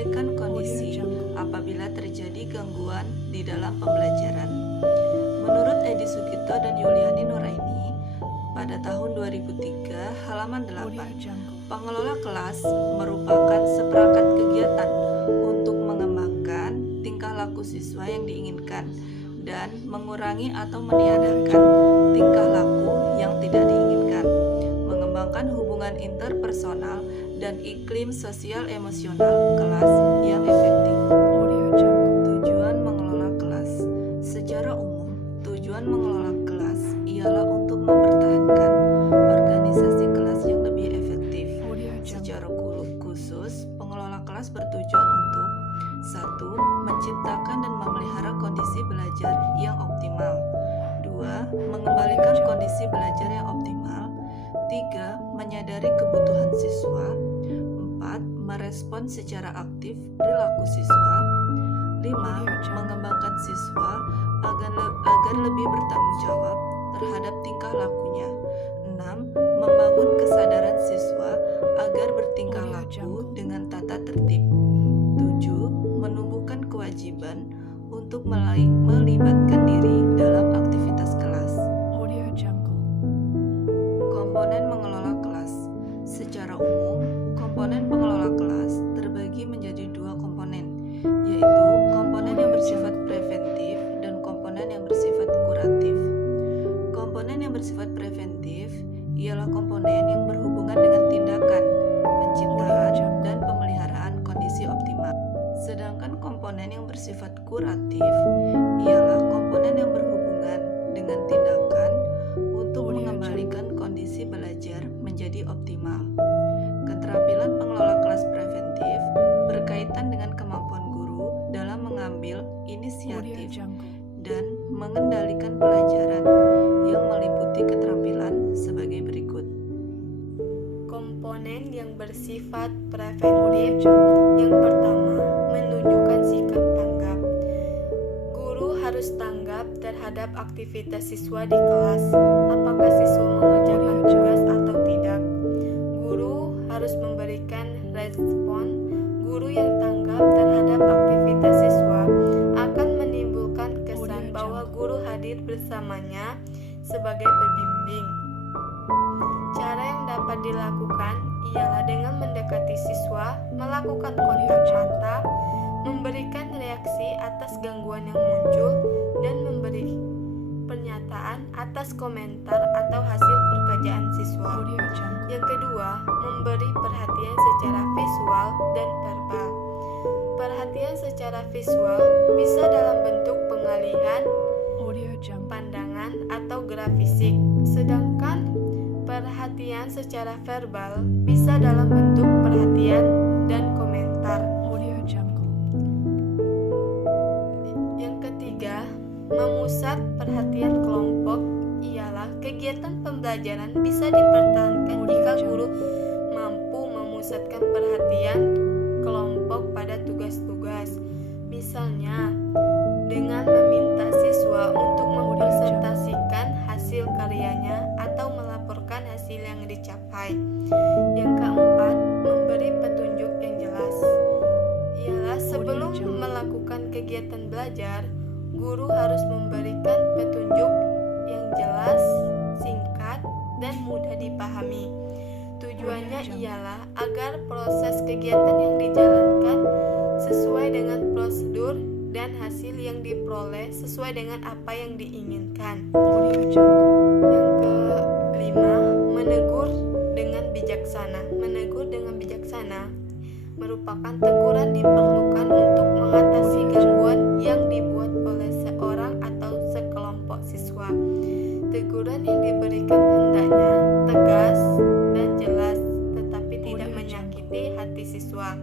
mengendalikan kondisi apabila terjadi gangguan di dalam pembelajaran. Menurut Edi Sugito dan Yuliani Nuraini, pada tahun 2003 halaman 8, pengelola kelas merupakan seperangkat kegiatan untuk mengembangkan tingkah laku siswa yang diinginkan dan mengurangi atau meniadakan tingkah laku yang tidak diinginkan, mengembangkan hubungan interpersonal dan iklim sosial emosional kelas yang efektif. Tujuan mengelola kelas. Secara umum, tujuan mengelola kelas ialah untuk mempertahankan organisasi kelas yang lebih efektif. Secara khusus, pengelola kelas bertujuan untuk 1. Menciptakan dan memelihara kondisi belajar yang optimal. 2. Mengembalikan kondisi belajar yang optimal. 3. Menyadari kebutuhan siswa. 4. Merespon secara aktif perilaku siswa. 5. Mengembangkan siswa agar lebih bertanggung jawab terhadap tingkah lakunya. 6. Membangun kesadaran siswa agar bertingkah laku dengan tata tertib. 7. Menumbuhkan kewajiban untuk melibatkan diri dalam aktivitas kelas. Komponen mengelola kelas. Secara umum, komponen pengelola kelas terbagi menjadi dua komponen, yaitu komponen yang bersifat preventif dan komponen yang bersifat kuratif. Komponen yang bersifat preventif ialah komponen yang berhubungan dengan tindakan, penciptaan, dan pemeliharaan kondisi optimal. Sedangkan komponen yang bersifat kuratif ialah komponen yang berhubungan dengan tindakan untuk mengembalikan kondisi belajar menjadi optimal. Keterampilan pengelola kelas preventif berkaitan dengan kemampuan guru dalam mengambil inisiatif dan mengendalikan pelajaran yang meliputi keterampilan sebagai berikut. Komponen yang bersifat preventif. Yang pertama, menunjukkan sikap tanggap. Guru harus tanggap terhadap aktivitas siswa di kelas, apakah siswa mengerjakan tugas atau tidak. Guru harus memberikan respon. Guru yang tanggap terhadap aktivitas siswa akan menimbulkan kesan bahwa guru hadir bersamanya sebagai pembimbing. Cara yang dapat dilakukan ialah dengan mendekati siswa, melakukan kontak mata, memberikan reaksi atas gangguan yang muncul, dan memberi pernyataan atas komentar atau hasil pekerjaan siswa. Yang kedua, memberi perhatian secara visual dan verbal. Perhatian secara visual bisa dalam bentuk pengalihan pandangan atau gerak fisik, sedangkan perhatian secara verbal bisa dalam bentuk perhatian dan komentar. Yang ketiga, memusat perhatian kelompok ialah kegiatan pembelajaran bisa dipertahankan jika guru mampu memusatkan perhatian kelompok pada tugas-tugas. Misalnya, dengan meminta siswa untuk mempresentasikan hasil karyanya atau melaporkan hasil yang dicapai. Yang keempat, memberi petunjuk yang jelas. Ialah sebelum melakukan kegiatan belajar, guru harus memberikan petunjuk yang jelas, singkat, dan mudah dipahami. Tujuannya ialah agar proses kegiatan yang dijalankan sesuai dengan prosedur dan hasil yang diperoleh sesuai dengan apa yang diinginkan. Yang kelima, menegur dengan bijaksana. Menegur dengan bijaksana merupakan teguran diperlukan untuk mengatasi gangguan yang dibuat oleh seorang atau sekelompok siswa. Teguran yang diberikan hendaknya tegas dan jelas, tetapi tidak menyakiti hati siswa.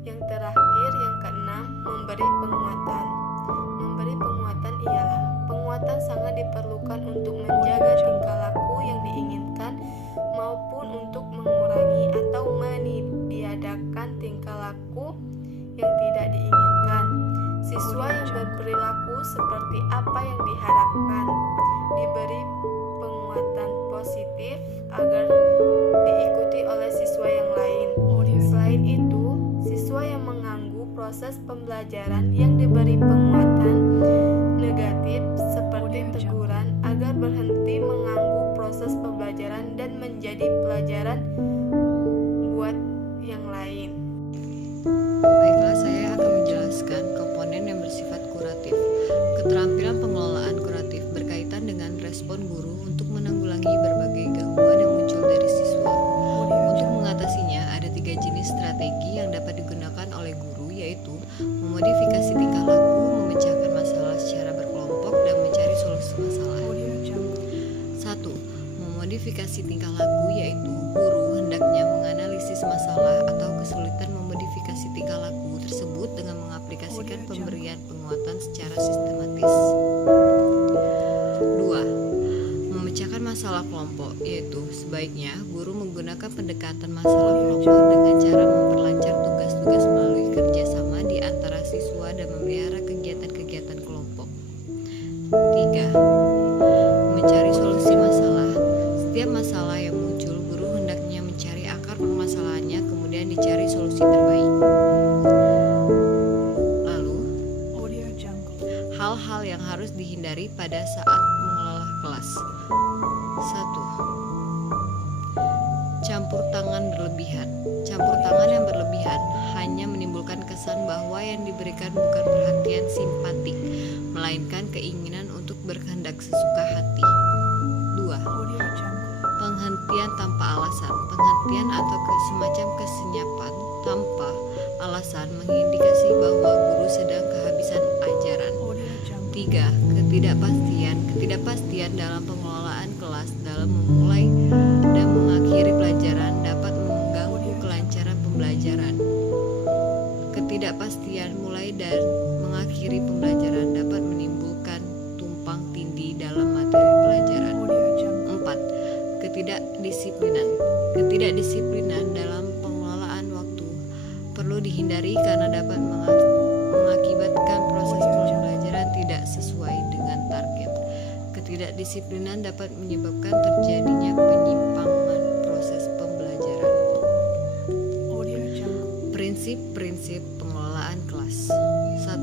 Yang terakhir, yang keenam, memberi penguatan. Memberi penguatan ialah penguatan sangat diperlukan untuk menjaga tingkah laku yang diinginkan maupun untuk mengurangi atau meniadakan tingkah laku yang tidak diinginkan. Siswa yang berperilaku seperti apa yang diharapkan diberi penguatan positif agar diikuti oleh siswa yang lain. Selain itu, siswa yang menganggap proses pembelajaran yang diberi penguatan negatif seperti teguran agar berhenti mengganggu proses pembelajaran dan menjadi pelajaran buat yang lain. Baiklah, saya akan menjelaskan komponen yang bersifat kuratif. Keterampilan pengelolaan kuratif berkaitan dengan respon guru untuk menanggulangi berbagai gangguan yang muncul dari siswa. Untuk mengatasinya, ada 3 jenis strategi yang dapat digunakan oleh guru, yaitu memodifikasi tingkah laku, memecahkan masalah secara berkelompok, dan mencari solusi masalah. 1. Memodifikasi tingkah laku, yaitu guru hendaknya menganalisis masalah atau kesulitan memodifikasi tingkah laku tersebut dengan mengaplikasikan pemberian penguatan secara sistematis. 2. Memecahkan masalah kelompok, yaitu sebaiknya guru menggunakan pendekatan masalah kelompok dengan cara memperlancar tugas-tugas melalui kerjasama di antara siswa dan memelihara kegiatan-kegiatan kelompok. 3. Mencari solusi masalah. Setiap masalah yang muncul, guru hendaknya mencari akar permasalahannya, kemudian dicari solusi terbaik. Lalu, hal-hal yang harus dihindari pada saat mengelola kelas. 1. Campur tangan berlebihan. Campur tangan yang berlebihan hanya menimbulkan kesan bahwa yang diberikan bukan perhatian simpatik, melainkan keinginan untuk berkehendak sesuka hati. 2. Penghentian tanpa alasan. Penghentian atau semacam kesenyapan tanpa alasan mengindikasi bahwa guru sedang kehabisan ajaran. 3. Ketidakpastian dalam pengelolaan kelas dalam memulai dan mengakhiri pelajaran dapat mengganggu kelancaran pembelajaran. Ketidakpastian mulai dan mengakhiri pembelajaran dapat menimbulkan tumpang tindih dalam materi pelajaran. 4. Ketidakdisiplinan dalam pengelolaan waktu perlu dihindari karena dapat mengakibatkan proses pembelajaran tidak sesuai dengan target. Ketidakdisiplinan dapat menyebabkan terjadinya penyimpangan proses pembelajaran. Prinsip-prinsip pengelolaan kelas. 1.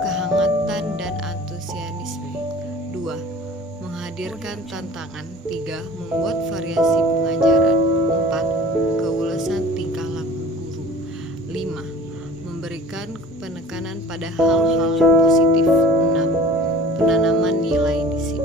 Kehangatan dan antusiasme. 2. Menghadirkan tantangan. 3. Membuat variasi pengajaran. 4. Keulesan tingkah laku guru. 5. Memberikan penekanan pada hal-hal positif. 6. Penanaman nilai disiplin.